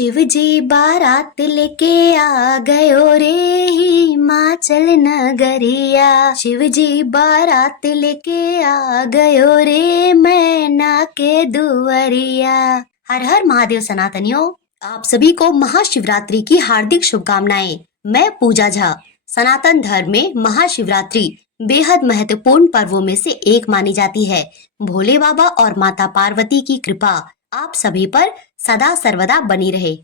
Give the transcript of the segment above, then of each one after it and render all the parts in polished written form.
शिव जी बारात लेके आ गयो रे हिमाचल नगरिया। शिव जी बारात लेके आ गयो रे मैना के दुवरिया। हर हर महादेव सनातनियों, आप सभी को महाशिवरात्रि की हार्दिक शुभकामनाएं। मैं पूजा झा। सनातन धर्म में महाशिवरात्रि बेहद महत्वपूर्ण पर्वों में से एक मानी जाती है। भोले बाबा और माता पार्वती की कृपा आप सभी पर सदा सर्वदा बनी रहे।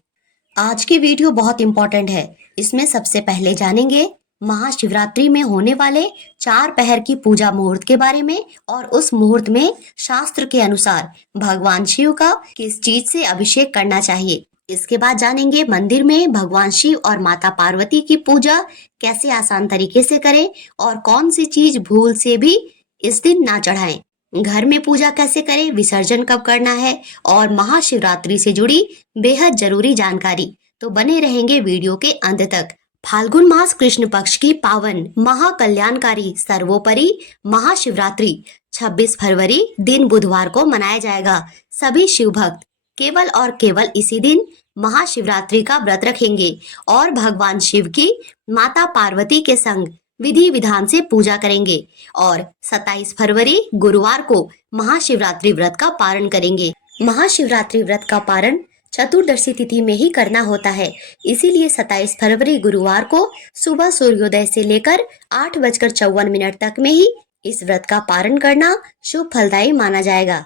आज की वीडियो बहुत इम्पोर्टेंट है। इसमें सबसे पहले जानेंगे महाशिवरात्रि में होने वाले 4 पहर की पूजा मुहूर्त के बारे में और उस मुहूर्त में शास्त्र के अनुसार भगवान शिव का किस चीज से अभिषेक करना चाहिए। इसके बाद जानेंगे मंदिर में भगवान शिव और माता पार्वती की पूजा कैसे आसान तरीके से करें और कौन सी चीज भूल से भी इस दिन ना चढ़ाएं। घर में पूजा कैसे करें, विसर्जन कब करना है और महाशिवरात्रि से जुड़ी बेहद जरूरी जानकारी। तो बने रहेंगे वीडियो के अंत तक। फाल्गुन मास कृष्ण पक्ष की पावन महाकल्याणकारी सर्वोपरि महाशिवरात्रि 26 फरवरी दिन बुधवार को मनाया जाएगा। सभी शिव भक्त केवल और केवल इसी दिन महाशिवरात्रि का व्रत रखेंगे और भगवान शिव की माता पार्वती के संग विधि विधान से पूजा करेंगे और 27 फरवरी गुरुवार को महाशिवरात्रि व्रत का पारण करेंगे। महाशिवरात्रि व्रत का पारण चतुर्दशी तिथि में ही करना होता है, इसीलिए 27 फरवरी गुरुवार को सुबह सूर्योदय से लेकर 8:54 तक में ही इस व्रत का पारण करना शुभ फलदायी माना जाएगा।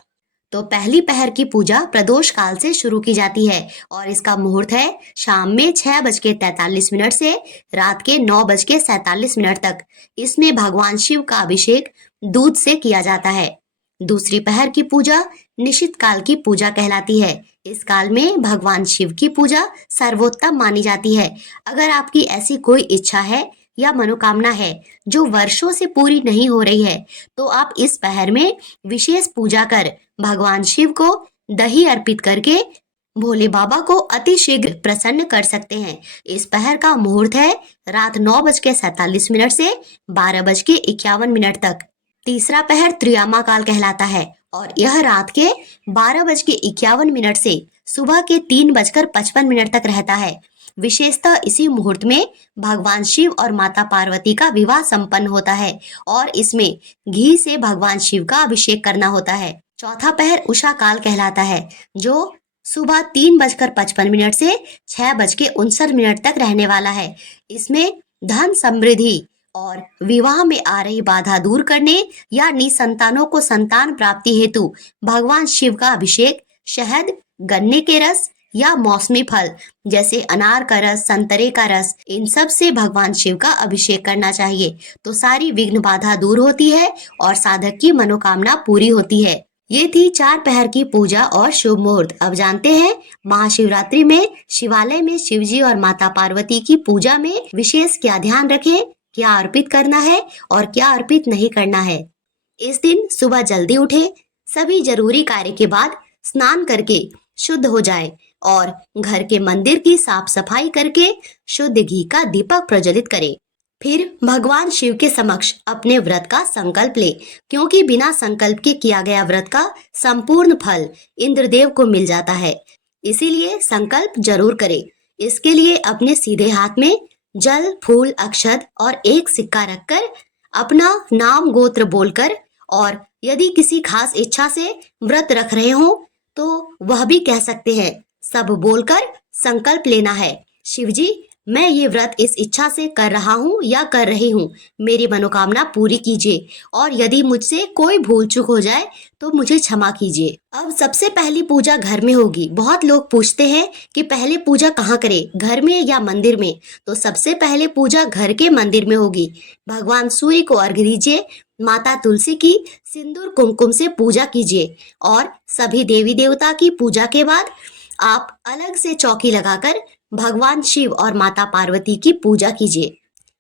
तो पहली पहर की पूजा प्रदोष काल से शुरू की जाती है और इसका मुहूर्त है शाम में 6:43 से रात के 9:47 तक। इसमें भगवान शिव का अभिषेक दूध से किया जाता है। दूसरी पहर की पूजा निशित काल की पूजा कहलाती है। इस काल में भगवान शिव की पूजा सर्वोत्तम मानी जाती है। अगर आपकी ऐसी कोई इच्छा है या मनोकामना है जो वर्षों से पूरी नहीं हो रही है, तो आप इस पहर में विशेष पूजा कर भगवान शिव को दही अर्पित करके भोले बाबा को अति शीघ्र प्रसन्न कर सकते हैं। इस पहर का मुहूर्त है रात 9:47 से 12:51 तक। तीसरा पहर त्रियामा काल कहलाता है और यह रात के 12:51 से सुबह के 3:55 तक रहता है। विशेषतः इसी मुहूर्त में भगवान शिव और माता पार्वती का विवाह संपन्न होता है और इसमें घी से भगवान शिव का अभिषेक करना होता है। चौथा पहर उषा काल कहलाता है जो सुबह 3:55 से 6:59 तक रहने वाला है। इसमें धन समृद्धि और विवाह में आ रही बाधा दूर करने या निसंतानों को संतान प्राप्ति हेतु भगवान शिव का अभिषेक शहद, गन्ने के रस या मौसमी फल जैसे अनार का रस, संतरे का रस, इन सब से भगवान शिव का अभिषेक करना चाहिए। तो सारी विघ्न बाधा दूर होती है और साधक की मनोकामना पूरी होती है। ये थी 4 पहर की पूजा और शुभ मुहूर्त। अब जानते हैं महाशिवरात्रि में शिवालय में शिव जी और माता पार्वती की पूजा में विशेष क्या ध्यान रखें, क्या अर्पित करना है और क्या अर्पित नहीं करना है। इस दिन सुबह जल्दी उठे, सभी जरूरी कार्य के बाद स्नान करके शुद्ध हो जाए और घर के मंदिर की साफ सफाई करके शुद्ध घी का दीपक प्रज्वलित करें। फिर भगवान शिव के समक्ष अपने व्रत का संकल्प ले, क्योंकि बिना संकल्प के किया गया व्रत का संपूर्ण फल इंद्रदेव को मिल जाता है। इसीलिए संकल्प जरूर करें। इसके लिए अपने सीधे हाथ में जल, फूल, अक्षत और एक सिक्का रखकर अपना नाम गोत्र बोलकर और यदि किसी खास इच्छा से व्रत रख रहे हो तो वह भी कह सकते हैं। सब बोलकर संकल्प लेना है, शिव जी मैं ये व्रत इस इच्छा से कर रहा हूँ या कर रही हूँ, मेरी मनोकामना पूरी कीजिए और यदि मुझसे कोई भूल चूक हो जाए तो मुझे क्षमा कीजिए। अब सबसे पहली पूजा घर में होगी। बहुत लोग पूछते हैं कि पहले पूजा कहाँ करें, घर में या मंदिर में? तो सबसे पहले पूजा घर के मंदिर में होगी। भगवान सूर्य को अर्घ्य दीजिए, माता तुलसी की सिंदूर कुमकुम से पूजा कीजिए और सभी देवी देवता की पूजा के बाद आप अलग से चौकी लगाकर भगवान शिव और माता पार्वती की पूजा कीजिए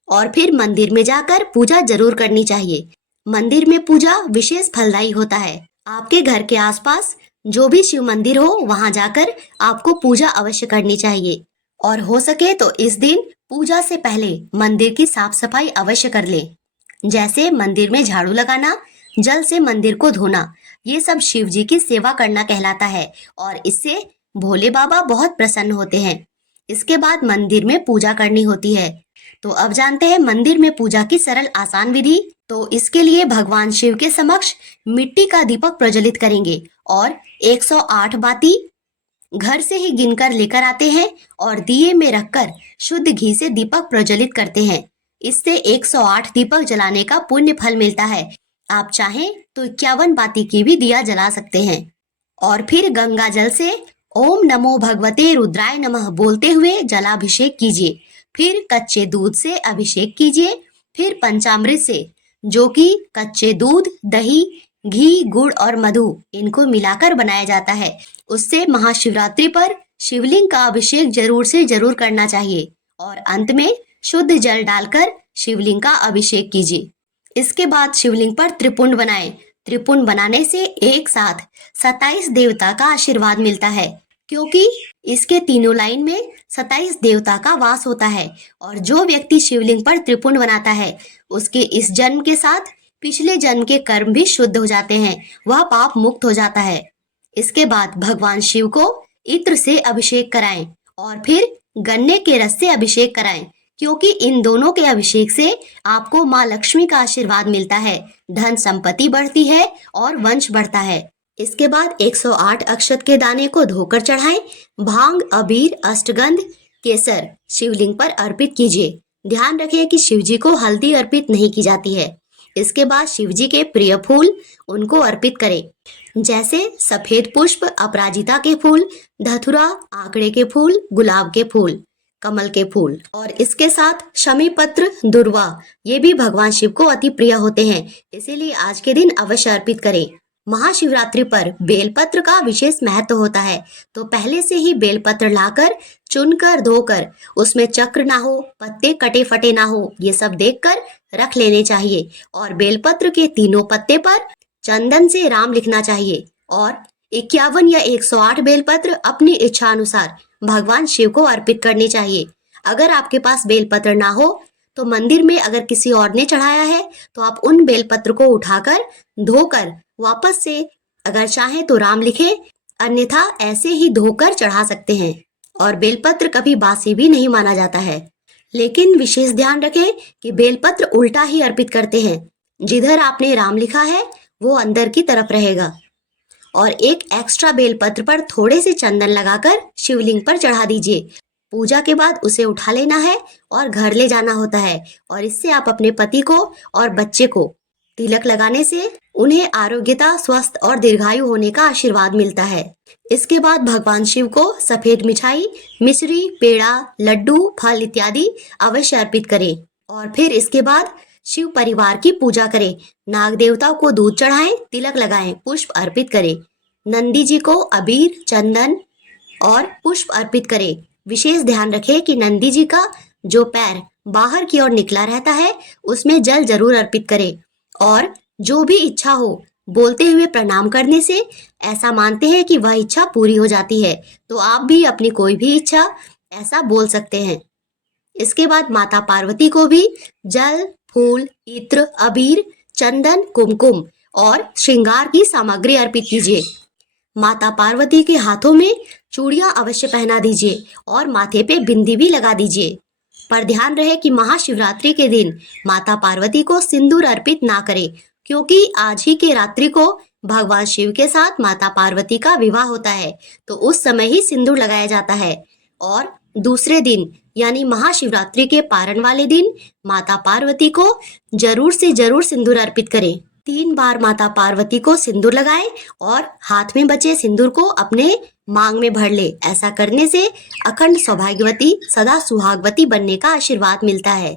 और फिर मंदिर में जाकर पूजा जरूर करनी चाहिए। मंदिर में पूजा विशेष फलदायी होता है। आपके घर के आसपास जो भी शिव मंदिर हो वहां जाकर आपको पूजा अवश्य करनी चाहिए और हो सके तो इस दिन पूजा से पहले मंदिर की साफ सफाई अवश्य कर लें, जैसे मंदिर में झाड़ू लगाना, जल से मंदिर को धोना। ये सब शिव जी की सेवा करना कहलाता है और इससे भोले बाबा बहुत प्रसन्न होते हैं। इसके बाद मंदिर में पूजा करनी होती है। तो अब जानते हैं मंदिर में पूजा की सरल आसान विधि। तो इसके लिए भगवान शिव के समक्ष मिट्टी का दीपक प्रज्वलित करेंगे और 108 बाती घर से ही गिनकर लेकर आते हैं और दिए में रखकर शुद्ध घी से दीपक प्रज्वलित करते हैं। इससे 108 दीपक जलाने का पुण्य फल मिलता है। आप चाहें तो 51 बाती की भी दिया जला सकते हैं। और फिर गंगा जल से ओम नमो भगवते रुद्राय नमः बोलते हुए जलाभिषेक कीजिए। फिर कच्चे दूध से अभिषेक कीजिए। फिर पंचामृत से, जो कि कच्चे दूध, दही, घी, गुड़ और मधु इनको मिलाकर बनाया जाता है, उससे महाशिवरात्रि पर शिवलिंग का अभिषेक जरूर से जरूर करना चाहिए। और अंत में शुद्ध जल डालकर शिवलिंग का अभिषेक कीजिए। इसके बाद शिवलिंग पर त्रिपुंड बनाएं। त्रिपुंड बनाने से एक साथ 27 देवता का आशीर्वाद मिलता है, क्योंकि इसके तीनों लाइन में 27 देवता का वास होता है। और जो व्यक्ति शिवलिंग पर त्रिपुंड बनाता है, उसके इस जन्म के साथ पिछले जन्म के कर्म भी शुद्ध हो जाते हैं, वह पाप मुक्त हो जाता है। इसके बाद भगवान शिव को इत्र से अभिषेक कराएं और फिर गन्ने के रस से अभिषेक कराएं, क्योंकि इन दोनों के अभिषेक से आपको माँ लक्ष्मी का आशीर्वाद मिलता है, धन संपत्ति बढ़ती है और वंश बढ़ता है। इसके बाद 108 अक्षत के दाने को धोकर चढ़ाएं। भांग, अबीर, अष्टगंध, केसर शिवलिंग पर अर्पित कीजिए। ध्यान रखें कि शिवजी को हल्दी अर्पित नहीं की जाती है। इसके बाद शिवजी के प्रिय फूल उनको अर्पित करें, जैसे सफेद पुष्प, अपराजिता के फूल, धतूरा, आंकड़े के फूल, गुलाब के फूल, कमल के फूल। और इसके साथ शमी पत्र, दुर्वा ये भी भगवान शिव को अति प्रिय होते हैं, इसीलिए आज के दिन अवश्य अर्पित करें। महाशिवरात्रि पर बेलपत्र का विशेष महत्व होता है, तो पहले से ही बेलपत्र लाकर चुनकर धोकर उसमें चक्र ना हो, पत्ते कटे फटे ना हो, ये सब देखकर रख लेने चाहिए। और बेलपत्र के तीनों पत्ते पर चंदन से राम लिखना चाहिए। और 51 या 108 बेलपत्र अपनी इच्छा अनुसार भगवान शिव को अर्पित करने चाहिए। अगर आपके पास बेलपत्र ना हो तो मंदिर में अगर किसी और ने चढ़ाया है तो आप उन बेलपत्र को उठाकर धोकर वापस से अगर चाहें तो राम लिखें, अन्यथा ऐसे ही धोकर चढ़ा सकते हैं। और बेलपत्र कभी बासी भी नहीं माना जाता है, लेकिन विशेष ध्यान रखें कि बेलपत्र उल्टा ही अर्पित करते हैं। जिधर आपने राम लिखा है वो अंदर की तरफ रहेगा। और एक एक्स्ट्रा बेलपत्र पर थोड़े से चंदन लगाकर शिवलिंग पर चढ़ा दीजिए। पूजा के बाद उसे उठा लेना है और घर ले जाना होता है। और इससे आप अपने पति को और बच्चे को तिलक लगाने से उन्हें आरोग्यता, स्वस्थ और दीर्घायु होने का आशीर्वाद मिलता है। इसके बाद भगवान शिव को सफेद मिठाई, मिश्री, पेड़ा, लड्डू, फल इत्यादि अवश्य अर्पित करें। और फिर इसके बाद शिव परिवार की पूजा करें। नाग देवता को दूध चढ़ाएं, तिलक लगाएं, पुष्प अर्पित करें। नंदी जी को अबीर, चंदन और पुष्प अर्पित करें। विशेष ध्यान रखें कि नंदी जी का जो पैर बाहर की ओर निकला रहता है उसमें जल जरूर अर्पित करें। और जो भी इच्छा हो बोलते हुए प्रणाम करने से ऐसा मानते हैं कि वह इच्छा पूरी हो जाती है। तो आप भी अपनी कोई भी इच्छा ऐसा बोल सकते हैं। इसके बाद माता पार्वती को भी जल, फूल, इत्र, अबीर, चंदन, कुमकुम और श्रृंगार की सामग्री अर्पित कीजिए। माता पार्वती के हाथों में चूड़ियां अवश्य पहना दीजिए और माथे पे बिंदी भी लगा दीजिए। पर ध्यान रहे कि महाशिवरात्रि के दिन माता पार्वती को सिंदूर अर्पित ना करें, क्योंकि आज ही के रात्रि को भगवान शिव के साथ माता पार्वती का विवाह होता है, तो उस समय ही सिंदूर लगाया जाता है। और दूसरे दिन यानी महाशिवरात्रि के पारण वाले दिन माता पार्वती को जरूर से जरूर सिंदूर अर्पित करें। 3 बार माता पार्वती को सिंदूर लगाएं और हाथ में बचे सिंदूर को अपने मांग में भर ले। ऐसा करने से अखंड सौभाग्यवती, सदा सुहागवती बनने का आशीर्वाद मिलता है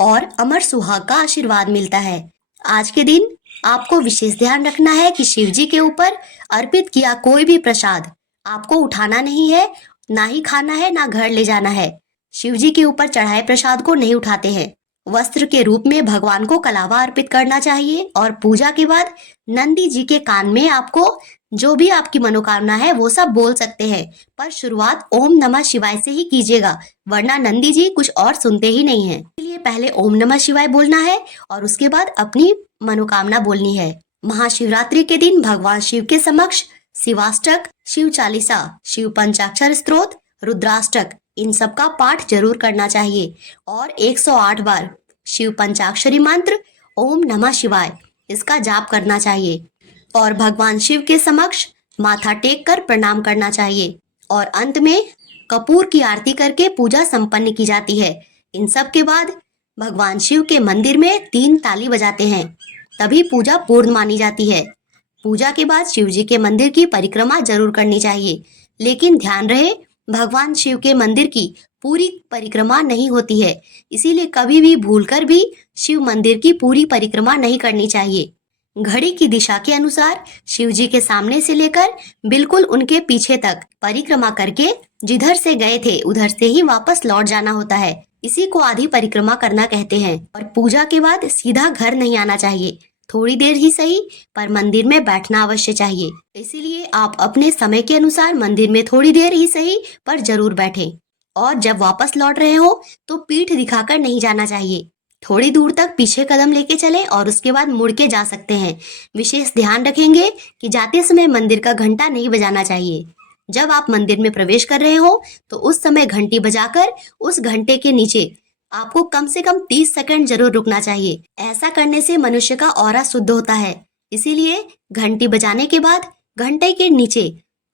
और अमर सुहाग का आशीर्वाद मिलता है। आज के दिन आपको विशेष ध्यान रखना है कि शिव जी के ऊपर अर्पित किया कोई भी प्रसाद आपको उठाना नहीं है, ना ही खाना है, ना घर ले जाना है। शिव जी के ऊपर चढ़ाए प्रसाद को नहीं उठाते हैं। वस्त्र के रूप में भगवान को कलावा अर्पित करना चाहिए। और पूजा के बाद नंदी जी के कान में आपको जो भी आपकी मनोकामना है वो सब बोल सकते हैं, पर शुरुआत ओम नमः शिवाय से ही कीजिएगा, वरना नंदी जी कुछ और सुनते ही नहीं है। इसलिए पहले ओम नमः शिवाय बोलना है और उसके बाद अपनी मनोकामना बोलनी है। महाशिवरात्रि के दिन भगवान शिव के समक्ष शिवाष्टक शिव चालीसा, शिव पंचाक्षर स्तोत्र, रुद्राष्टक, इन सब का पाठ जरूर करना चाहिए और 108 बार शिव पंचाक्षरी मंत्र ओम नमः शिवाय इसका जाप करना चाहिए और भगवान शिव के समक्ष माथा टेक कर प्रणाम करना चाहिए और अंत में कपूर की आरती करके पूजा संपन्न की जाती है। इन सब के बाद भगवान शिव के मंदिर में 3 ताली बजाते हैं, तभी पूजा पूर्ण मानी जाती है। पूजा के बाद शिव जी के मंदिर की परिक्रमा जरूर करनी चाहिए, लेकिन ध्यान रहे भगवान शिव के मंदिर की पूरी परिक्रमा नहीं होती है, इसीलिए कभी भी भूलकर भी शिव मंदिर की पूरी परिक्रमा नहीं करनी चाहिए। घड़ी की दिशा के अनुसार शिव जी के सामने से लेकर बिल्कुल उनके पीछे तक परिक्रमा करके जिधर से गए थे उधर से ही वापस लौट जाना होता है। इसी को आधी परिक्रमा करना कहते हैं। और पूजा के बाद सीधा घर नहीं आना चाहिए, थोड़ी देर ही सही पर मंदिर में बैठना अवश्य चाहिए। इसीलिए आप अपने समय के अनुसार मंदिर में थोड़ी देर ही सही पर जरूर बैठें और जब वापस लौट रहे हो तो पीठ दिखाकर नहीं जाना चाहिए। थोड़ी दूर तक पीछे कदम लेके चले और उसके बाद मुड़ के जा सकते हैं। विशेष ध्यान रखेंगे कि जाते समय मंदिर का घंटा नहीं बजाना चाहिए। जब आप मंदिर में प्रवेश कर रहे हो तो उस समय घंटी बजाकर उस घंटे के नीचे आपको कम से कम 30 सेकंड जरूर रुकना चाहिए। ऐसा करने से मनुष्य का ऑरा शुद्ध होता है, इसीलिए घंटी बजाने के बाद घंटे के नीचे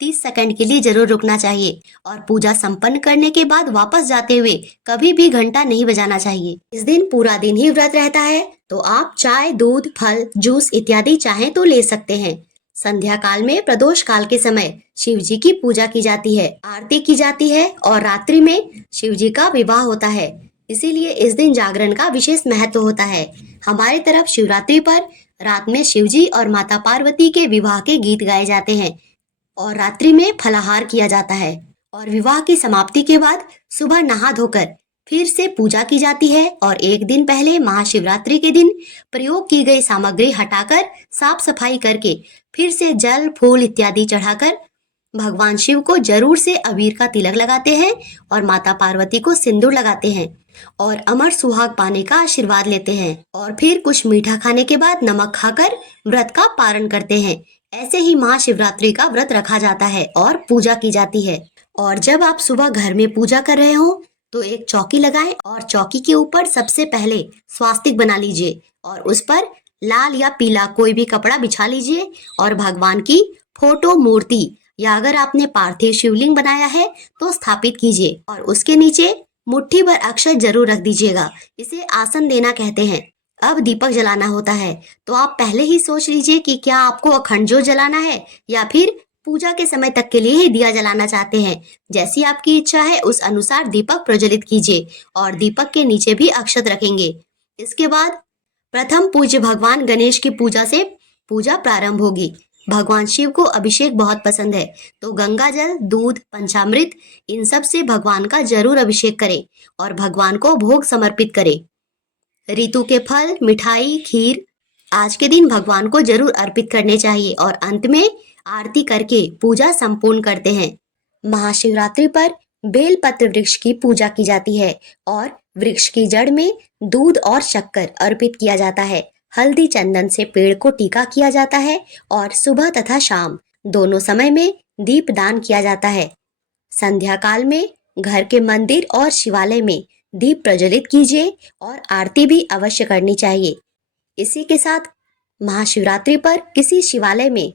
30 सेकंड के लिए जरूर रुकना चाहिए और पूजा संपन्न करने के बाद वापस जाते हुए कभी भी घंटा नहीं बजाना चाहिए। इस दिन पूरा दिन ही व्रत रहता है, तो आप चाय, दूध, फल, जूस इत्यादि चाहें तो ले सकते हैं। संध्या काल में प्रदोष काल के समय शिव जी की पूजा की जाती है, आरती की जाती है और रात्रि में शिव जी का विवाह होता है। इसीलिए इस दिन जागरण का विशेष महत्व होता है। हमारे तरफ शिवरात्रि पर रात में शिव जी और माता पार्वती के विवाह के गीत गाए जाते हैं और रात्रि में फलाहार किया जाता है और विवाह की समाप्ति के बाद सुबह नहा धोकर फिर से पूजा की जाती है और एक दिन पहले महाशिवरात्रि के दिन प्रयोग की गई सामग्री हटाकर साफ सफाई करके फिर से जल, फूल इत्यादि चढ़ाकर भगवान शिव को जरूर से अबीर का तिलक लगाते हैं और माता पार्वती को सिंदूर लगाते हैं और अमर सुहाग पाने का आशीर्वाद लेते हैं और फिर कुछ मीठा खाने के बाद नमक खाकर व्रत का पारण करते हैं। ऐसे ही महाशिवरात्रि का व्रत रखा जाता है और पूजा की जाती है। और जब आप सुबह घर में पूजा कर रहे हो तो एक चौकी लगाएं और चौकी के ऊपर सबसे पहले स्वास्तिक बना लीजिए और उस पर लाल या पीला कोई भी कपड़ा बिछा लीजिए और भगवान की फोटो, मूर्ति या अगर आपने पार्थिव शिवलिंग बनाया है तो स्थापित कीजिए और उसके नीचे मुट्ठी भर अक्षत जरूर रख दीजिएगा। इसे आसन देना कहते हैं। अब दीपक जलाना होता है, तो आप पहले ही सोच लीजिए कि क्या आपको अखंड ज्योत जलाना है या फिर पूजा के समय तक के लिए ही दिया जलाना चाहते हैं। जैसी आपकी इच्छा है उस अनुसार दीपक प्रज्वलित कीजिए और दीपक के नीचे भी अक्षत रखेंगे। इसके बाद प्रथम पूज्य भगवान गणेश की पूजा से पूजा प्रारंभ होगी। भगवान शिव को अभिषेक बहुत पसंद है, तो गंगा जल, दूध, पंचामृत इन सब से भगवान का जरूर अभिषेक करें और भगवान को भोग समर्पित करें। ऋतु के फल, मिठाई, खीर आज के दिन भगवान को जरूर अर्पित करने चाहिए और अंत में आरती करके पूजा संपूर्ण करते हैं। महाशिवरात्रि पर बेलपत्र वृक्ष की पूजा की जाती है और वृक्ष की जड़ में दूध और शक्कर अर्पित किया जाता है। हल्दी चंदन से पेड़ को टीका किया जाता है और सुबह तथा शाम दोनों समय में दीप दान किया जाता है। संध्या काल में घर के मंदिर और शिवालय में दीप प्रज्वलित कीजिए और आरती भी अवश्य करनी चाहिए। इसी के साथ महाशिवरात्रि पर किसी शिवालय में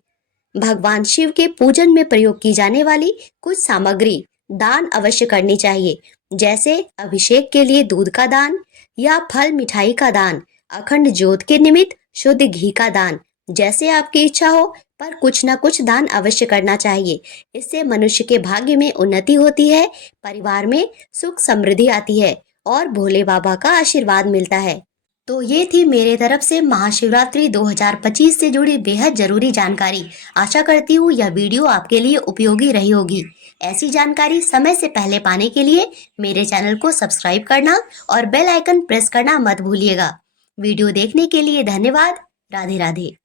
भगवान शिव के पूजन में प्रयोग की जाने वाली कुछ सामग्री दान अवश्य करनी चाहिए, जैसे अभिषेक के लिए दूध का दान या फल मिठाई का दान, अखंड ज्योत के निमित्त शुद्ध घी का दान। जैसे आपकी इच्छा हो पर कुछ न कुछ दान अवश्य करना चाहिए। इससे मनुष्य के भाग्य में उन्नति होती है, परिवार में सुख समृद्धि आती है और भोले बाबा का आशीर्वाद मिलता है। तो ये थी मेरे तरफ से महाशिवरात्रि 2025 से जुड़ी बेहद जरूरी जानकारी। आशा करती हूँ यह वीडियो आपके लिए उपयोगी रही होगी। ऐसी जानकारी समय से पहले पाने के लिए मेरे चैनल को सब्सक्राइब करना और बेल आइकन प्रेस करना मत भूलिएगा। वीडियो देखने के लिए धन्यवाद। राधे राधे।